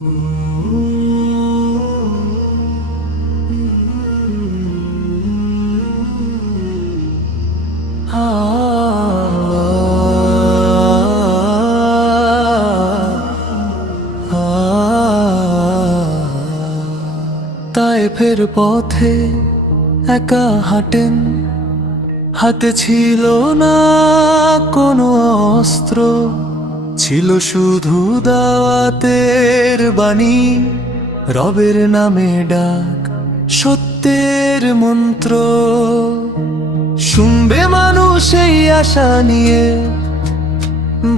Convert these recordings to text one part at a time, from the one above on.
তায়েফের পথে একা হাঁটেন, হাতে ছিল না কোনো অস্ত্র, ছিল শুধু দাওয়াতের বাণী, রবের নামে ডাক, সত্যের মন্ত্র। শুনবে মানুষ এই আশা নিয়ে,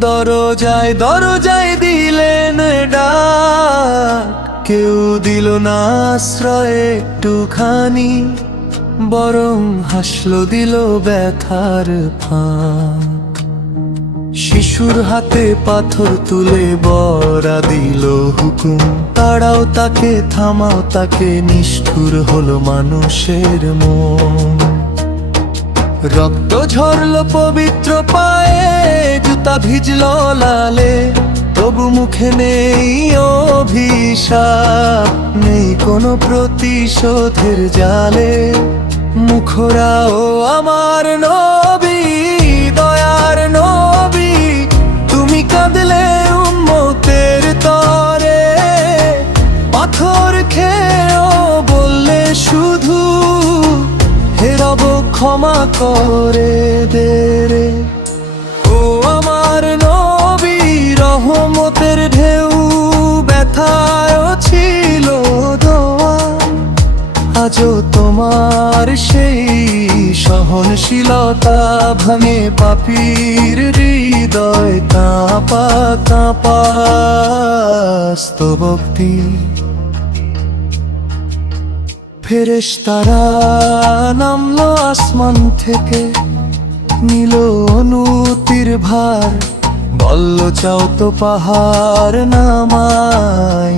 দরজায় দরজায় দিলেন ডাক। কেউ দিল না আশ্রয় একটুখানি, বরং হাসলো দিল ব্যথার ফাঁক। শিশুর হাতে পাথর তুলে বড়া দিল হুকুম, তাড়াও তাকে থামাও তাকে, নিষ্ঠুর হলো মানুষের মন। রক্ত ঝরল পবিত্র পায়ে, জুতা ভিজল লালে, তবু মুখে নেই অভিশাপ, নেই কোনো প্রতিশোধের জালে। মুখরাও আমার নবী, দয়ার নবী, তুমি কাঁদলে উম্মতের তরে, পাথর খেয়েও বললে শুধু, হে রব ক্ষমা করে দে রে। ও আমার নবী, রহমতের ঢেউ, ব্যথায় ছিল দোয়া, আজও তোমার সেই সহনশীলতা ভাঙে পাপীর হৃদয় কাঁপা কাঁপা। স্তবক্তি ফেরেশতারা নামলো আসমান থেকে, নিল অনুতির ভার, বলল চাও তো পাহাড় নামাই,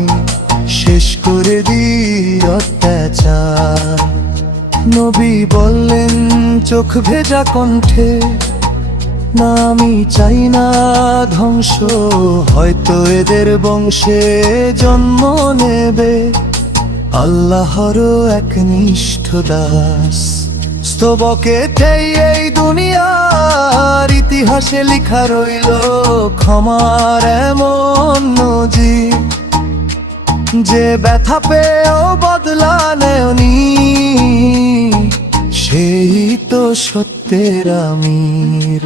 শেষ করে দি অত্যাচার। নবী বললেন চোখ ভেজা কণ্ঠে, না আমি চাই না ধ্বংস, হয়তো এদের বংশে জন্ম নেবে আল্লাহরও এক নিষ্ঠ দাস। স্তবকেতেই এই দুনিয়ার ইতিহাসে লেখা রইল ক্ষমার এমন নজির, যে ব্যথা পেয়েও বদলা নেয়নি, সেই তো সত্যের আমির।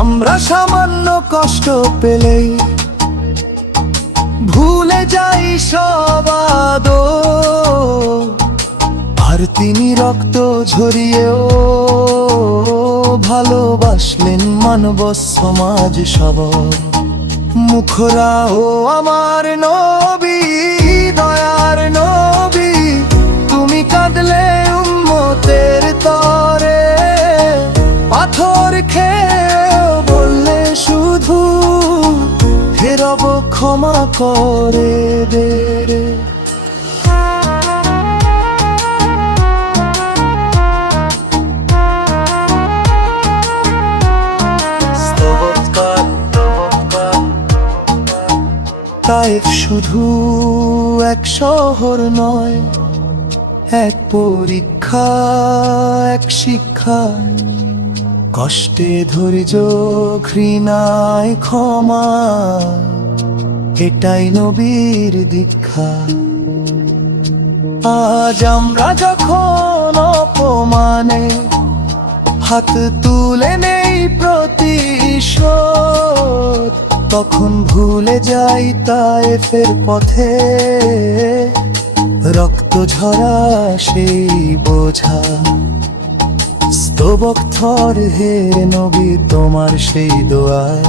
আমরা সামান্য কষ্ট পেলেই ভুলে যাই সব আদর, আর তিনি রক্ত ঝরিয়েও ভালোবাসলেন মানব সমাজ সবর। মুখরাও আমার নবী, দয়ার নবী, তুমি কাঁদলে উম্মতের তরে, পাথর খেয়েও বললে শুধু, হে রব ক্ষমা করে দে রে। তায়েফ শুধু এক শহর নয়, এক পরীক্ষা, এক শিক্ষা, কষ্টে ধৈর্য, ঘৃণায় ক্ষমা, এটাই নবীর দীক্ষা। আজ আমরা যখন অপমানে হাত তুলে নেই প্রতিশোধ, তখন ভুলে যাই তায়েফের পথে রক্ত ঝরা সেই বোঝা। স্তবকথর হে নবী তোমার সেই দোয়ায়,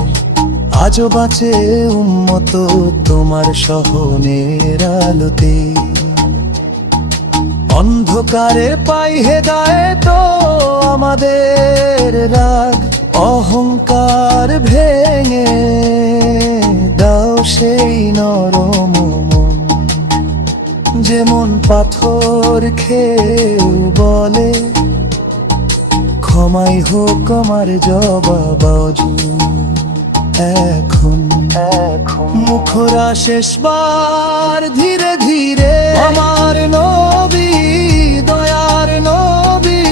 আজও বাঁচে উম্মত তোমার সহনের আলোতে। অন্ধকারে পাই হেদায়েত আমাদের রাগ, অহংকার ভেঙে দাও সেই নরম মন, যেমন পাথর খেয়েও বলে ক্ষমাই হোক আমার জবাব এখন। এখন মুখরা শেষবার ধীরে ধীরে আমার নবী, দয়ার নবী,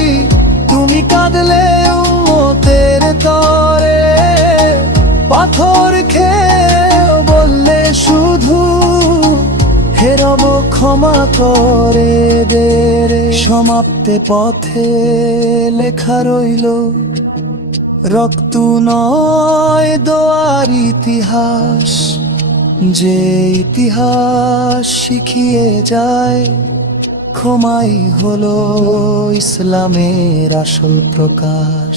তুমি কাঁদলে উম্মতের তরে, পাথর খেয়ে বললে শুধু হে রব ক্ষমা করে দে রে। সমাপ্তে পথে লেখা রইল রক্ত নয় দোয়ার ইতিহাস, যে ইতিহাস শিখিয়ে যায় ক্ষমাই হলো ইসলামের আসল প্রকাশ।